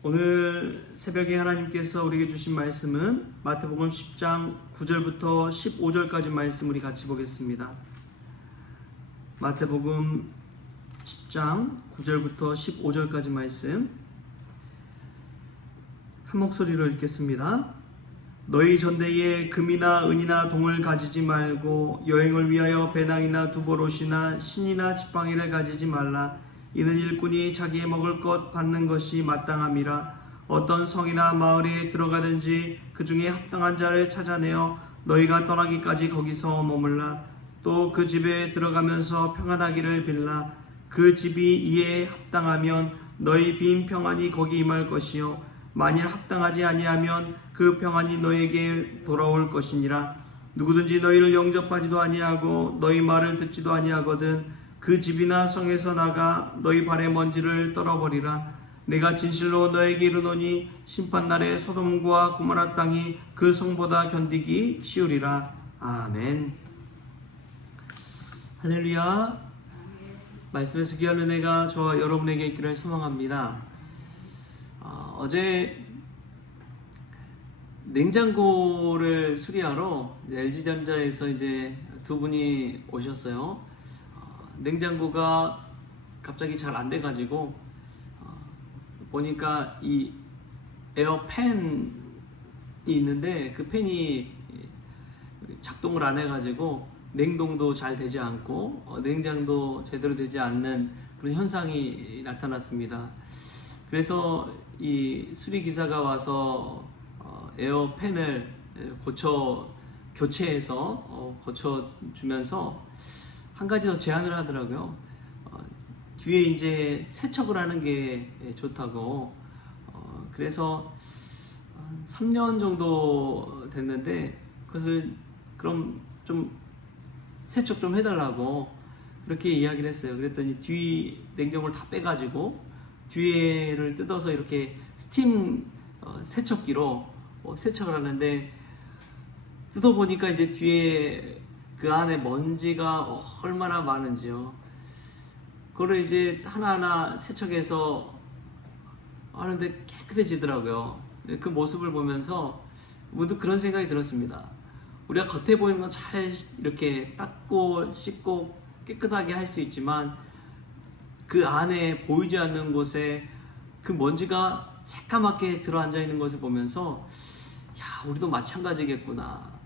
오늘 새벽에 하나님께서 우리에게 주신 말씀은 마태복음 10장 9절부터 15절까지 말씀 우리 같이 보겠습니다. 마태복음 10장 9절부터 15절까지 말씀 한 목소리로 읽겠습니다. 너희 전대에 금이나 은이나 동을 가지지 말고 여행을 위하여 배낭이나 두보롯이나 신이나 지팡이를 가지지 말라. 이는 일꾼이 자기의 먹을 것 받는 것이 마땅함이라. 어떤 성이나 마을에 들어가든지 그 중에 합당한 자를 찾아내어 너희가 떠나기까지 거기서 머물라. 또 그 집에 들어가면서 평안하기를 빌라. 그 집이 이에 합당하면 너희 빈 평안이 거기 임할 것이요 만일 합당하지 아니하면 그 평안이 너희에게 돌아올 것이니라. 누구든지 너희를 영접하지도 아니하고 너희 말을 듣지도 아니하거든 그 집이나 성에서 나가 너희 발의 먼지를 떨어버리라. 내가 진실로 너에게 이르노니 심판날에 소돔과 고모라 땅이 그 성보다 견디기 쉬우리라. 아멘. 할렐루야. 말씀에서 귀한 은혜가 저와 여러분에게 있기를 소망합니다. 어제 냉장고를 수리하러 LG전자에서 이제 두 분이 오셨어요. 냉장고가 갑자기 잘 안 돼가지고 보니까 이 에어팬이 있는데 그 팬이 작동을 안 해가지고 냉동도 잘 되지 않고 냉장도 제대로 되지 않는 그런 현상이 나타났습니다. 그래서 이 수리기사가 와서 에어팬을 교체해서 고쳐주면서 한 가지 더 제안을 하더라고요. 뒤에 이제 세척을 하는 게 좋다고. 그래서 3년 정도 됐는데 그것을 그럼 좀 세척 좀 해달라고 그렇게 이야기를 했어요. 그랬더니 뒤 냉장고를 다 빼가지고 뒤에를 뜯어서 이렇게 스팀 세척기로 세척을 하는데 뜯어보니까 이제 뒤에 그 안에 먼지가 얼마나 많은지요. 그걸 이제 하나하나 세척해서 하는데 깨끗해지더라고요. 그 모습을 보면서 문득 그런 생각이 들었습니다. 우리가 겉에 보이는 건 잘 이렇게 닦고 씻고 깨끗하게 할 수 있지만 그 안에 보이지 않는 곳에 그 먼지가 새까맣게 들어앉아 있는 것을 보면서 야, 우리도 마찬가지겠구나.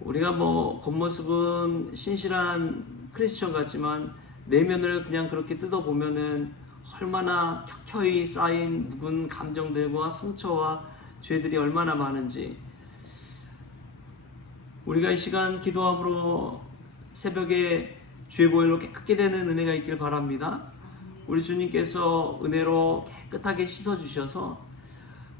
우리가 겉모습은 신실한 크리스천 같지만 내면을 그냥 그렇게 뜯어보면은 얼마나 켜켜이 쌓인 묵은 감정들과 상처와 죄들이 얼마나 많은지. 우리가 이 시간 기도함으로 새벽에 죄 보혈로 깨끗게 되는 은혜가 있길 바랍니다. 우리 주님께서 은혜로 깨끗하게 씻어주셔서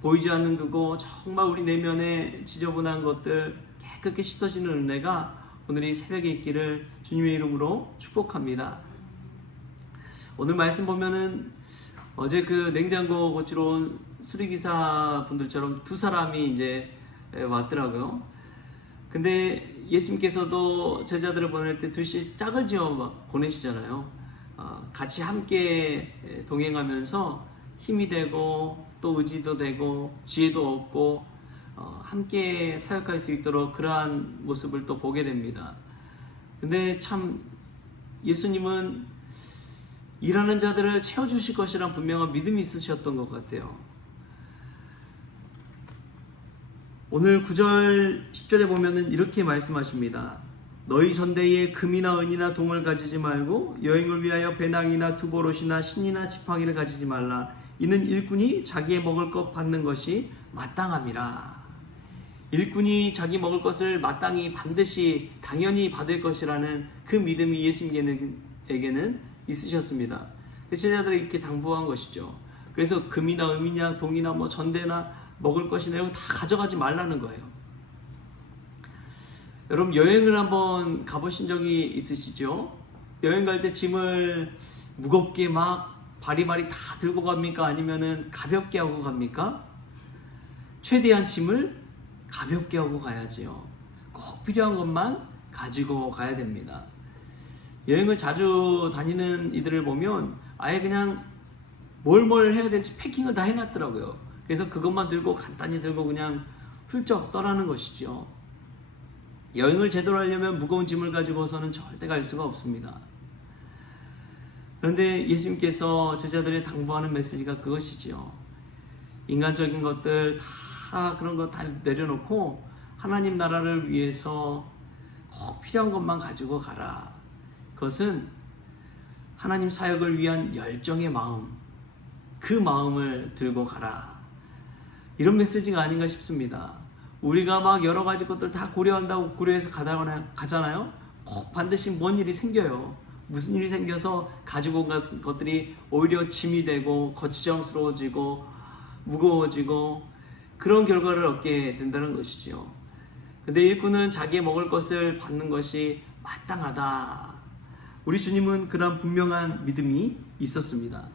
보이지 않는 그곳 정말 우리 내면의 지저분한 것들 깨끗게 씻어지는 은혜가 오늘 이 새벽에 있기를 주님의 이름으로 축복합니다. 오늘 말씀 보면은 어제 그 냉장고 고치러 온 수리기사 분들처럼 두 사람이 이제 왔더라고요. 근데 예수님께서도 제자들을 보낼 때 둘씩 짝을 지어 막 보내시잖아요. 같이 함께 동행하면서 힘이 되고 또 의지도 되고 지혜도 얻고 함께 사역할 수 있도록 그러한 모습을 또 보게 됩니다. 근데 참 예수님은 일하는 자들을 채워주실 것이란 분명한 믿음이 있으셨던 것 같아요. 오늘 9절 10절에 보면은 이렇게 말씀하십니다. 너희 전대에 금이나 은이나 동을 가지지 말고 여행을 위하여 배낭이나 두보롯이나 신이나 지팡이를 가지지 말라. 이는 일꾼이 자기의 먹을 것 받는 것이 마땅함이라. 일꾼이 자기 먹을 것을 마땅히 반드시 당연히 받을 것이라는 그 믿음이 예수님에게는 있으셨습니다. 제자들이 이렇게 당부한 것이죠. 그래서 금이나 은이나 동이나 전대나 먹을 것이나 이런 거 다 가져가지 말라는 거예요. 여러분 여행을 한번 가보신 적이 있으시죠? 여행 갈 때 짐을 무겁게 막 바리바리 다 들고 갑니까? 아니면은 가볍게 하고 갑니까? 최대한 짐을 가볍게 하고 가야지요. 꼭 필요한 것만 가지고 가야 됩니다. 여행을 자주 다니는 이들을 보면 아예 그냥 뭘 해야 될지 패킹을 다 해놨더라고요. 그래서 그것만 들고 간단히 들고 그냥 훌쩍 떠나는 것이죠. 여행을 제대로 하려면 무거운 짐을 가지고서는 절대 갈 수가 없습니다. 그런데 예수님께서 제자들의 당부하는 메시지가 그것이지요. 인간적인 것들 다 그런 거 다 내려놓고 하나님 나라를 위해서 꼭 필요한 것만 가지고 가라. 그것은 하나님 사역을 위한 열정의 마음, 그 마음을 들고 가라. 이런 메시지가 아닌가 싶습니다. 우리가 막 여러 가지 것들 다 고려한다고 고려해서 가잖아요. 꼭 반드시 뭔 일이 생겨요. 무슨 일이 생겨서 가지고 간 것들이 오히려 짐이 되고 거추장스러워지고 무거워지고 그런 결과를 얻게 된다는 것이죠. 근데 일꾼은 자기의 먹을 것을 받는 것이 마땅하다. 우리 주님은 그런 분명한 믿음이 있었습니다.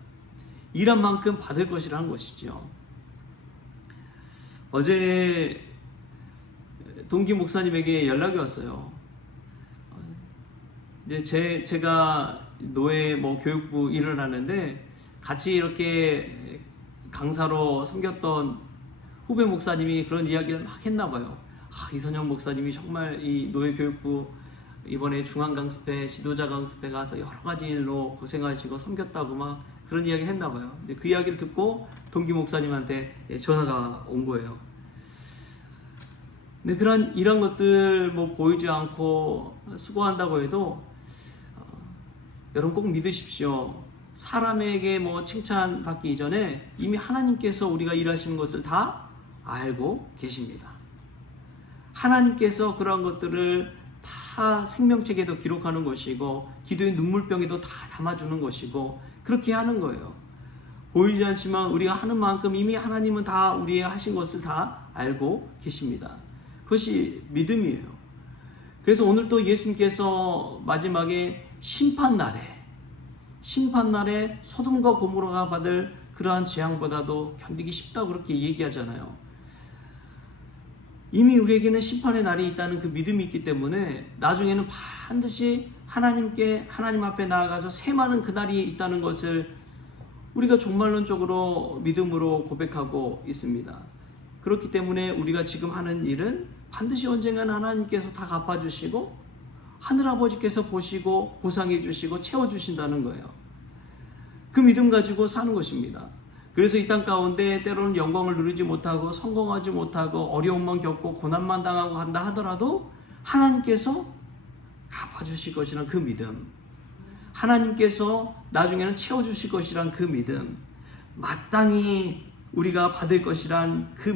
일한 만큼 받을 것이라는 것이죠. 어제 동기 목사님에게 연락이 왔어요. 이제 제가 노예 교육부 일을 하는데 같이 이렇게 강사로 섬겼던 후배 목사님이 그런 이야기를 막 했나 봐요. 이선영 목사님이 정말 이 노예 교육부 이번에 중앙 강습회, 지도자 강습회 가서 여러 가지 일로 고생하시고 섬겼다고 막 그런 이야기를 했나 봐요. 그 이야기를 듣고 동기 목사님한테 전화가 온 거예요. 근데 이런 것들 보이지 않고 수고한다고 해도 여러분 꼭 믿으십시오. 사람에게 칭찬받기 이전에 이미 하나님께서 우리가 일하시는 것을 다 알고 계십니다. 하나님께서 그러한 것들을 다 생명책에도 기록하는 것이고 기도의 눈물병에도 다 담아주는 것이고 그렇게 하는 거예요. 보이지 않지만 우리가 하는 만큼 이미 하나님은 다 우리의 하신 것을 다 알고 계십니다. 그것이 믿음이에요. 그래서 오늘 또 예수님께서 마지막에 심판날에 소돔과 고모라가 받을 그러한 재앙보다도 견디기 쉽다고 그렇게 얘기하잖아요. 이미 우리에게는 심판의 날이 있다는 그 믿음이 있기 때문에 나중에는 반드시 하나님 앞에 나아가서 셈하는 그날이 있다는 것을 우리가 종말론적으로 믿음으로 고백하고 있습니다. 그렇기 때문에 우리가 지금 하는 일은 반드시 언젠가는 하나님께서 다 갚아주시고 하늘아버지께서 보시고 보상해 주시고 채워주신다는 거예요. 그 믿음 가지고 사는 것입니다. 그래서 이 땅 가운데 때로는 영광을 누리지 못하고 성공하지 못하고 어려움만 겪고 고난만 당하고 간다 하더라도 하나님께서 갚아주실 것이라는 그 믿음, 하나님께서 나중에는 채워주실 것이라는 그 믿음, 마땅히 우리가 받을 것이란 그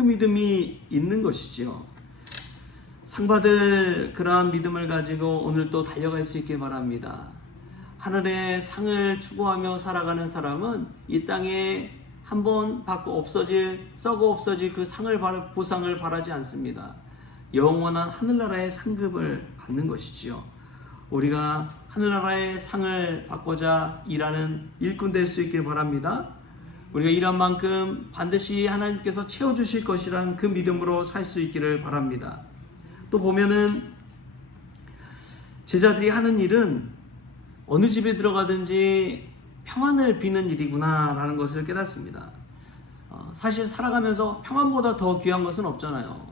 믿음이 있는 것이죠. 상 받을 그러한 믿음을 가지고 오늘 또 달려갈 수 있길 바랍니다. 하늘의 상을 추구하며 살아가는 사람은 이 땅에 한번 받고 썩어 없어질 그 보상을 바라지 않습니다. 영원한 하늘나라의 상급을 받는 것이지요. 우리가 하늘나라의 상을 받고자 일하는 일꾼 될 수 있길 바랍니다. 우리가 일한 만큼 반드시 하나님께서 채워주실 것이란 그 믿음으로 살 수 있기를 바랍니다. 또 보면은 제자들이 하는 일은 어느 집에 들어가든지 평안을 비는 일이구나 라는 것을 깨닫습니다. 사실 살아가면서 평안보다 더 귀한 것은 없잖아요.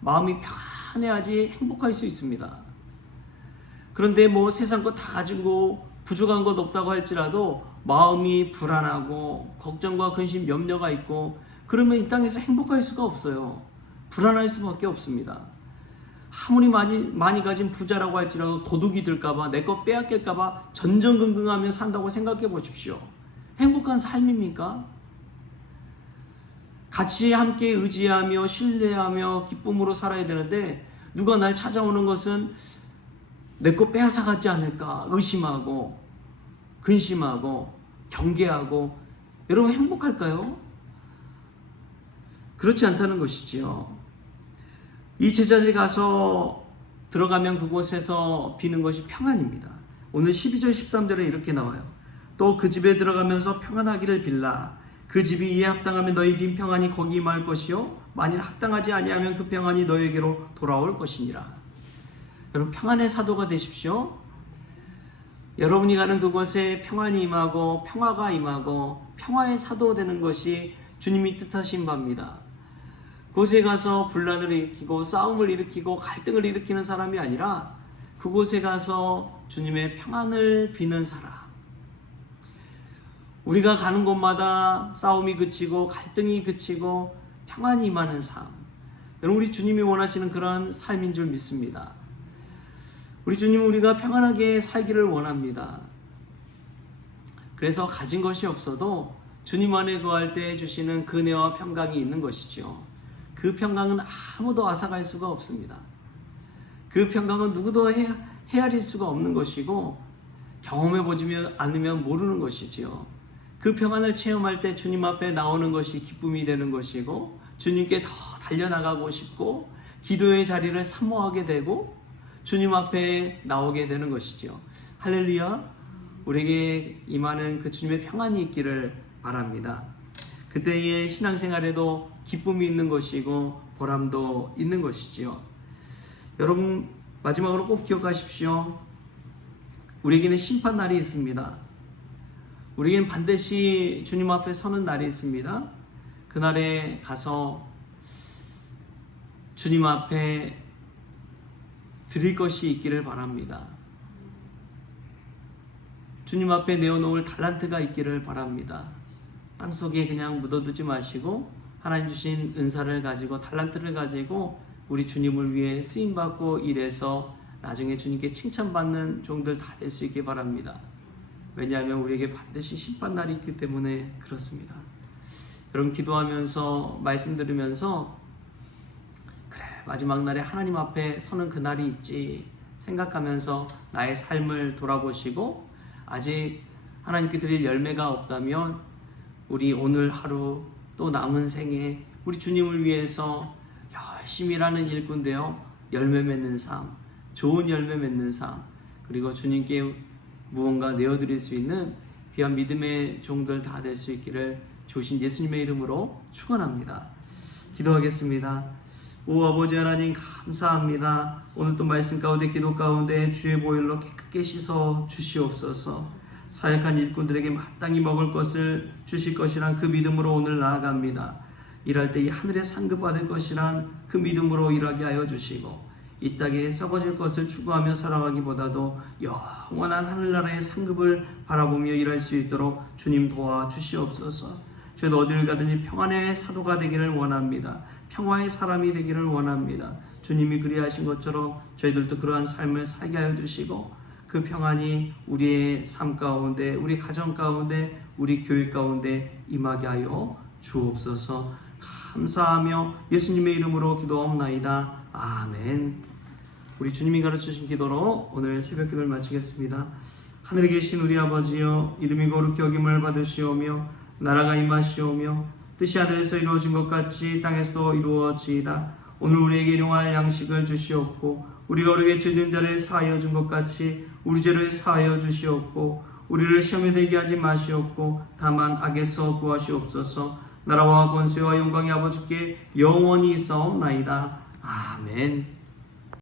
마음이 평안해야지 행복할 수 있습니다. 그런데 세상 거 다 가지고 부족한 것 없다고 할지라도 마음이 불안하고 걱정과 근심, 염려가 있고 그러면 이 땅에서 행복할 수가 없어요. 불안할 수밖에 없습니다. 아무리 많이 가진 부자라고 할지라도 도둑이 들까봐 내 거 빼앗길까봐 전전긍긍하며 산다고 생각해 보십시오. 행복한 삶입니까? 같이 함께 의지하며 신뢰하며 기쁨으로 살아야 되는데 누가 날 찾아오는 것은 내 거 빼앗아 가지 않을까 의심하고 근심하고 경계하고 여러분 행복할까요? 그렇지 않다는 것이지요. 이 제자들이 가서 들어가면 그곳에서 비는 것이 평안입니다. 오늘 12절 13절에 이렇게 나와요. 또 그 집에 들어가면서 평안하기를 빌라. 그 집이 이에 합당하면 너희 빈 평안이 거기 임할 것이요 만일 합당하지 아니하면 그 평안이 너희에게로 돌아올 것이니라. 여러분 평안의 사도가 되십시오. 여러분이 가는 그곳에 평안이 임하고 평화가 임하고 평화의 사도 되는 것이 주님이 뜻하신 바입니다. 그곳에 가서 분란을 일으키고 싸움을 일으키고 갈등을 일으키는 사람이 아니라 그곳에 가서 주님의 평안을 비는 사람. 우리가 가는 곳마다 싸움이 그치고 갈등이 그치고 평안이 임하는 삶. 여러분, 우리 주님이 원하시는 그런 삶인 줄 믿습니다. 우리 주님은 우리가 평안하게 살기를 원합니다. 그래서 가진 것이 없어도 주님 안에 거할 때 주시는 은혜와 평강이 있는 것이죠. 그 평강은 아무도 앗아갈 수가 없습니다. 그 평강은 누구도 헤아릴 수가 없는 것이고 경험해보지 않으면 모르는 것이지요. 그 평안을 체험할 때 주님 앞에 나오는 것이 기쁨이 되는 것이고 주님께 더 달려나가고 싶고 기도의 자리를 사모하게 되고 주님 앞에 나오게 되는 것이죠. 할렐루야. 우리에게 임하는 그 주님의 평안이 있기를 바랍니다. 그때의 신앙생활에도 기쁨이 있는 것이고 보람도 있는 것이지요. 여러분, 마지막으로 꼭 기억하십시오. 우리에게는 심판날이 있습니다. 우리에겐 반드시 주님 앞에 서는 날이 있습니다. 그날에 가서 주님 앞에 드릴 것이 있기를 바랍니다. 주님 앞에 내어놓을 달란트가 있기를 바랍니다. 땅속에 그냥 묻어두지 마시고 하나님 주신 은사를 가지고 달란트를 가지고 우리 주님을 위해 쓰임받고 일해서 나중에 주님께 칭찬받는 종들 다 될 수 있기 바랍니다. 왜냐하면 우리에게 반드시 심판날이 있기 때문에 그렇습니다. 여러분, 기도하면서 말씀 들으면서 그래, 마지막 날에 하나님 앞에 서는 그날이 있지 생각하면서 나의 삶을 돌아보시고 아직 하나님께 드릴 열매가 없다면 우리 오늘 하루 또 남은 생에 우리 주님을 위해서 열심히 일하는 일꾼 되어 열매 맺는 삶, 좋은 열매 맺는 삶, 그리고 주님께 무언가 내어드릴 수 있는 귀한 믿음의 종들 다 될 수 있기를 주신 예수님의 이름으로 축원합니다. 기도하겠습니다. 오 아버지 하나님, 감사합니다. 오늘 또 말씀 가운데 기도 가운데 주의 보혈로 깨끗게 씻어 주시옵소서. 사역한 일꾼들에게 마땅히 먹을 것을 주실 것이란 그 믿음으로 오늘 나아갑니다. 일할 때 이 하늘에 상급받을 것이란 그 믿음으로 일하게 하여 주시고 이 땅에 썩어질 것을 추구하며 살아가기보다도 영원한 하늘나라의 상급을 바라보며 일할 수 있도록 주님 도와주시옵소서. 저희도 어디를 가든지 평안의 사도가 되기를 원합니다. 평화의 사람이 되기를 원합니다. 주님이 그리하신 것처럼 저희들도 그러한 삶을 살게 하여 주시고 그 평안이 우리의 삶 가운데, 우리 가정 가운데, 우리 교회 가운데 임하게 하여 주옵소서. 감사하며 예수님의 이름으로 기도하옵나이다. 아멘. 우리 주님이 가르쳐주신 기도로 오늘 새벽 기도를 마치겠습니다. 하늘에 계신 우리 아버지여, 이름이 거룩히 여김을 받으시오며 나라가 임하시오며 뜻이 하늘에서 이루어진 것 같이 땅에서도 이루어지이다. 오늘 우리에게 일용할 양식을 주시옵고 우리가 우리에게 죄진 자를 사하여 준 것 같이 우리 죄를 사하여 주시옵고 우리를 시험에 들게 하지 마시옵고 다만 악에서 구하시옵소서. 나라와 권세와 영광이 아버지께 영원히 있사옵나이다. 아멘.